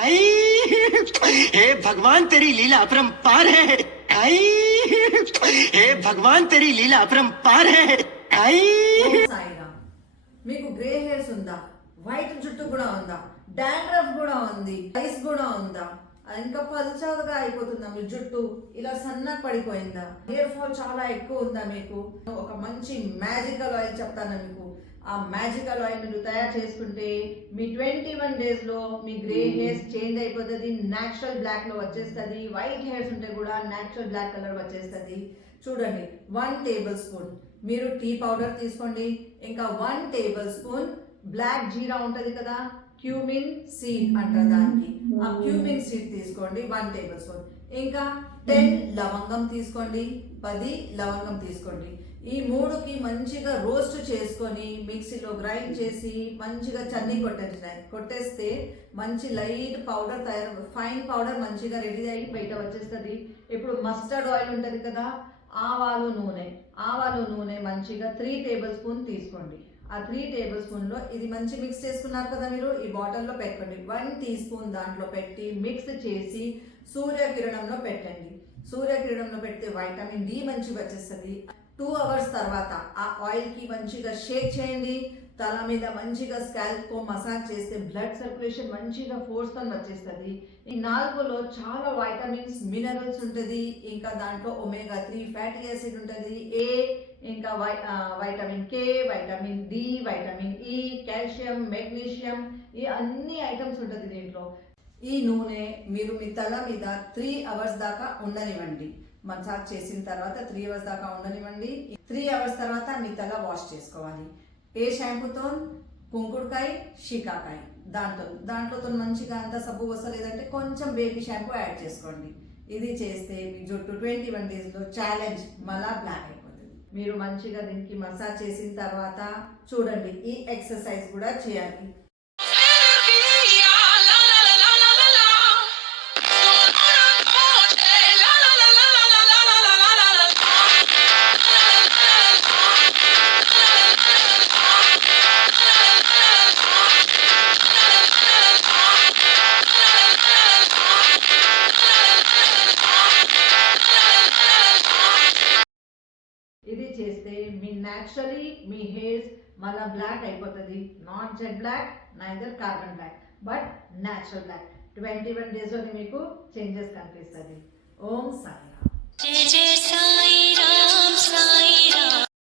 आई हे भगवान तेरी लीला अपरंपार है। आई हे भगवान तेरी लीला अपरंपार है। आई సాయిరామ్. మీకు గ్రే హెయిర్స్ ఉందా? వైట్ జుట్టు కూడా ఉందా? డాండ్రఫ్ కూడా ఉంది, ఐస్ కూడా ఉందా? ఇంకా పల్చగా అయిపోతుందా మీ జుట్టు? ఇలా సన్నగా పడిపోయిందా? హెయిర్ ఫాల్ చాలా ఎక్కువ ఉందా? మీకు ఒక మంచి మ్యాజికల్ ఆయిల్ చెప్తాను మీకు. ఆ మ్యాజికల్ ఆయిల్ మీరు తయారు చేసుకుంటే మీ 21 days లో మీ గ్రే హెయిర్స్ చేంజ్ అయిపోతుంది, న్యాచురల్ బ్లాక్ లో వచ్చేస్తుంది. వైట్ హెయిర్స్ ఉంటే కూడా న్యాచురల్ బ్లాక్ కలర్ వచ్చేస్తుంది. చూడండి, 1 tablespoon మీరు టీ పౌడర్ తీసుకోండి. ఇంకా 1 tablespoon బ్లాక్ జీరా ఉంటది కదా, క్యూమిన్ సీడ్ అంటారు దానికి, ఆ క్యూమిన్ సీడ్ తీసుకోండి 1 tablespoon. ఇంకా 10 లవంగం తీసుకోండి, 10 లవంగం తీసుకోండి. ఈ మూడుకి మంచిగా రోస్ట్ చేసుకొని మిక్సీలో గ్రైండ్ చేసి మంచిగా చన్నీ కొట్టేస్తే మంచి లైట్ పౌడర్ ఫైన్ పౌడర్ మంచిగా రెడీ అయ్యి బయట వచ్చేస్తుంది. ఇప్పుడు మస్టర్డ్ ఆయిల్ ఉంటుంది కదా, ఆవాలు నూనె మంచిగా 3 tablespoon తీసుకోండి. ఆ 3 tablespoon లో ఇది మంచి మిక్స్ చేసుకున్నారు కదా మీరు, ఈ బాటిల్లో పెట్టుకోండి. 1 teaspoon దాంట్లో పెట్టి మిక్స్ చేసి సూర్యకిరణంలో పెట్టండి. సూర్యకిరణంలో పెడితే వైటమిన్ డి మంచిగా వచ్చేస్తుంది. 2 hours తర్వాత ఆ ఆయిల్ కి మంచిగా షేక్ చేయండి. తల మీద మంచిగా స్కాల్ప్ కు మసాజ్ చేస్తే బ్లడ్ సర్క్యులేషన్ మంచిగా ఫోర్స్ తో వచ్చేస్తుంది. ఈ నాలుగులో చాలా వైటమిన్స్, మినరల్స్ ఉంటుంది. ఇంకా దాంట్లో ఒమేగా 3 ఫ్యాటీ యాసిడ్ ఉంటుంది, ఏ ఇంకా vitamin K, vitamin D, vitamin E, calcium, magnesium, ఈ అన్ని ఐటమ్స్ ఉంటుంది దీంట్లో. ఈ నూనె మీరు మీ తల మీద 3 hours దాకా ఉండనివ్వండి. మసాజ్ చేసిన తర్వాత 3 hours దాకా ఉండనివ్వండి. 3 hours తర్వాత మీ తల వాష్ చేసుకోవాలి. ఏ షాంపూతో? కుంకుడుకాయ, షికాకాయ, దాంట్లో మంచిగా అంత సబ్బు వస్తలేదంటే కొంచెం బేబీ షాంపూ యాడ్ చేసుకోండి. ఇది చేస్తే మీ జుట్టు 21 days లో ఛాలెంజ్ మళ్ళా బ్లాక్ అయిపోతుంది. మీరు మంచిగా దీనికి మసాజ్ చేసిన తర్వాత చూడండి, ఈ ఎక్సర్సైజ్ కూడా చేయాలి. ఇది చేస్తే మీ న్యాచురలీ మీ హెయిర్స్ మళ్ళా బ్లాక్ అయిపోతుంది. Not jet black, neither carbon black, but natural black. 21 days లోనే మీకు చేంజెస్ కనిపిస్తుంది. ఓం సాయిరామ్. జయ జయ సాయి రామ్ సాయి రామ్.